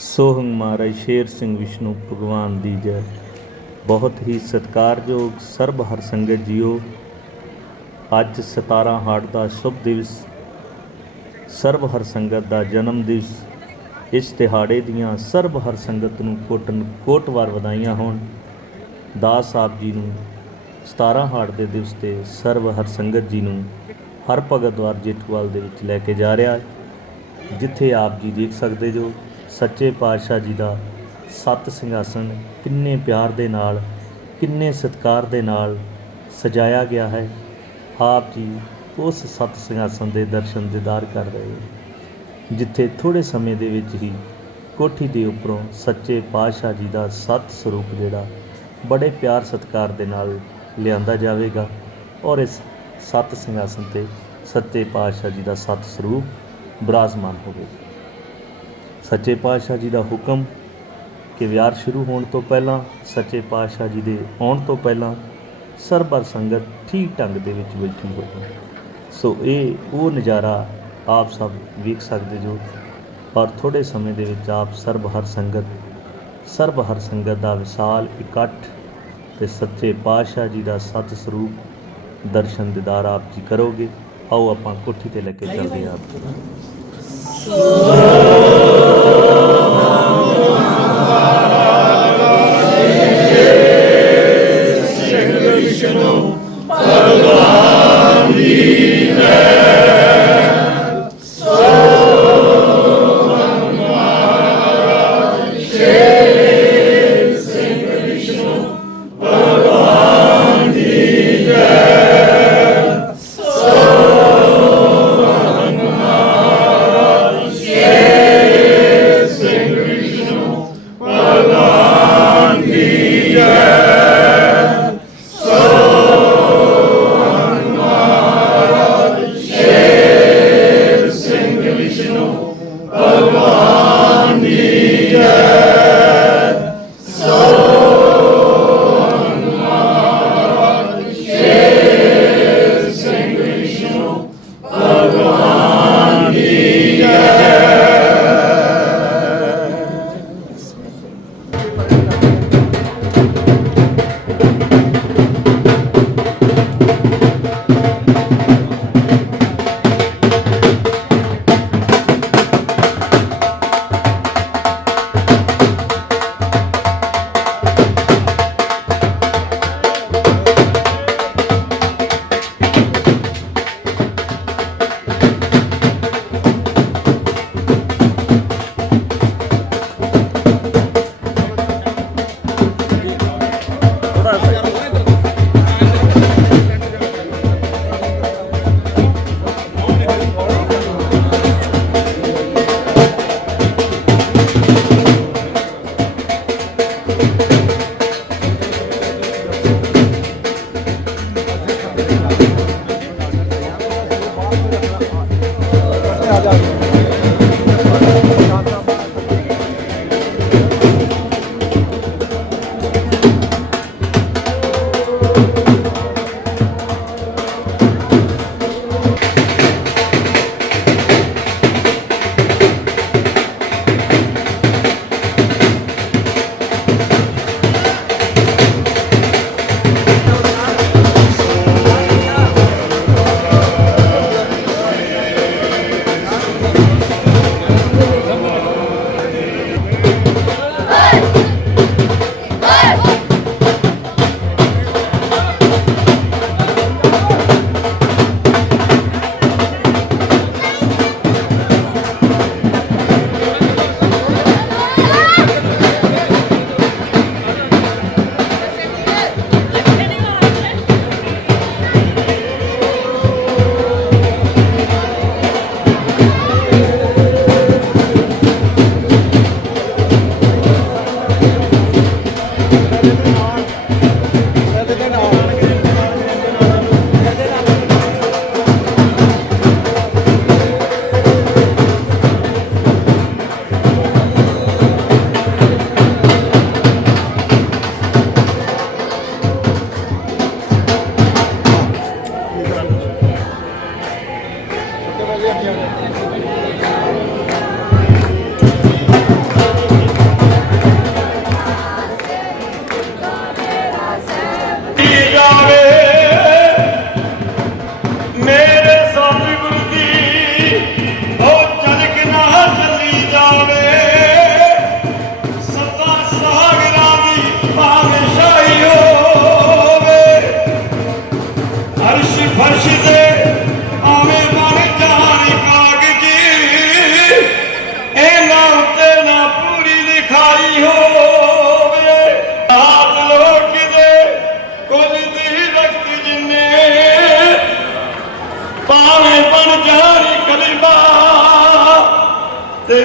ਸੋਹੰਗ ਮਹਾਰਾਜ ਸ਼ੇਰ ਸਿੰਘ ਵਿਸ਼ਨੂੰ ਭਗਵਾਨ ਦੀ ਜੈ। ਬਹੁਤ ਹੀ ਸਤਿਕਾਰਯੋਗ ਸਰਬ ਹਰ ਸੰਗਤ ਜੀਓ, ਅੱਜ 17 ਹਾੜ ਦਾ ਸ਼ੁਭ ਦਿਵਸ, ਸਰਬ ਹਰ ਸੰਗਤ ਦਾ ਜਨਮ ਦਿਵਸ। ਇਸ ਦਿਹਾੜੇ ਦੀਆਂ ਸਰਬ ਹਰ ਸੰਗਤ ਨੂੰ ਕੋਟਨ ਕੋਟਵਾਰ ਵਧਾਈਆਂ ਹੋਣ। ਦਾਸ ਸਾਹਿਬ ਜੀ ਨੂੰ 17 ਹਾਟ ਦੇ ਦਿਵਸ ਤੇ ਸਰਬ ਹਰ ਸੰਗਤ ਜੀ ਨੂੰ ਹਰ ਭਗਤ ਦਵਾਰ ਜੇਠਵਾਲ ਦੇ ਵਿੱਚ ਲੈ ਕੇ ਜਾ ਰਿਹਾ ਹੈ। ਜਿੱਥੇ ਆਪ ਜੀ ਦੇਖ ਸਕਦੇ ਜੋ ਸੱਚੇ ਪਾਤਸ਼ਾਹ ਜੀ ਦਾ ਸਤ ਸਿੰਘਾਸਨ ਕਿੰਨੇ ਪਿਆਰ ਦੇ ਨਾਲ, ਕਿੰਨੇ ਸਤਿਕਾਰ ਦੇ ਨਾਲ ਸਜਾਇਆ ਗਿਆ ਹੈ। ਆਪ ਜੀ ਉਸ ਸਤ ਸਿੰਘਾਸਨ ਦੇ ਦਰਸ਼ਨ ਦੀਦਾਰ ਕਰ ਰਹੇ ਹੋ ਜਿੱਥੇ ਥੋੜੇ ਸਮੇਂ ਦੇ ਵਿੱਚ ਹੀ ਕੋਠੀ ਦੇ ਉੱਪਰੋਂ ਸੱਚੇ ਪਾਤਸ਼ਾਹ ਜੀ ਦਾ ਸਤ ਸਰੂਪ ਜਿਹੜਾ ਬੜੇ ਪਿਆਰ ਸਤਿਕਾਰ ਦੇ ਨਾਲ ਲਿਆਂਦਾ ਜਾਵੇਗਾ ਔਰ ਇਸ ਸੱਤ ਸਿੰਘਾਸਨ ਤੇ ਸੱਚੇ ਪਾਤਸ਼ਾਹ ਜੀ ਦਾ ਸਤ ਸਰੂਪ ਬਿਰਾਜਮਾਨ ਹੋਵੇਗਾ। ਸੱਚੇ ਪਾਤਸ਼ਾਹ ਜੀ ਦਾ ਹੁਕਮ ਕਿ ਵਿਆਹ ਸ਼ੁਰੂ ਹੋਣ ਤੋਂ ਪਹਿਲਾਂ, ਸੱਚੇ ਪਾਤਸ਼ਾਹ ਜੀ ਦੇ ਆਉਣ ਤੋਂ ਪਹਿਲਾਂ ਸਰਬਰ ਸੰਗਤ ਠੀਕ ਢੰਗ ਦੇ ਵਿੱਚ ਬੈਠੀ ਹੋਵੇ ਸੋ ਇਹ ਉਹ ਨਜ਼ਾਰਾ ਆਪ ਸਭ ਵੇਖ ਸਕਦੇ ਜੋ, ਪਰ ਥੋੜੇ ਸਮੇਂ ਦੇ ਵਿੱਚ ਆਪ ਸਰਬ ਹਰ ਸੰਗਤ ਸਰਬ ਹਰ ਸੰਗਤ ਦਾ ਵਿਸ਼ਾਲ ਇਕੱਠ ਤੇ ਸੱਚੇ ਪਾਤਸ਼ਾਹ ਜੀ ਦਾ ਸਤ ਸਰੂਪ ਦਰਸ਼ਨ ਦੀਦਾਰ ਆਪ ਜੀ ਕਰੋਗੇ। ਆਓ ਆਪਾਂ ਕੋਠੀ ਤੇ ਲੈ ਕੇ ਚੱਲਦੇ ਹਾਂ। ਆਪ ਜੀ ਆਈ ਹੋਵੇ। ਆਪ ਲੋਕ ਦੇ ਕੁਝ ਦੀ ਰਖਤ ਜਿੰਨੇ। ਭਾਵੇਂ ਬਣ ਜਾਣ ਕਲਿਮਾ ਤੇ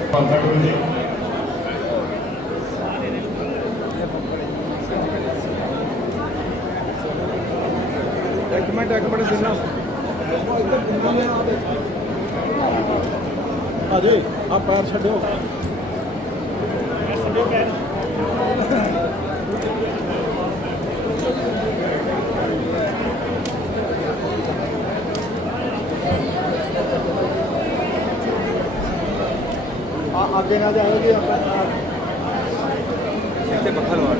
ਕਿਰਪਾਲਤਾ ਕਰੋ ਜੀ ਇੱਕ ਮਿੰਟ ਇੱਕ ਮਿੰਟ ਦਿਨਾ ਆ ਜੀ ਆ ਪੈਰ ਛੱਡਿਓ ਆ ਅੱਗੇ ਨਾ ਜਾਓ ਜੀ ਆਪਾਂ ਇੱਥੇ ਪੱਖਾ ਲਵਾ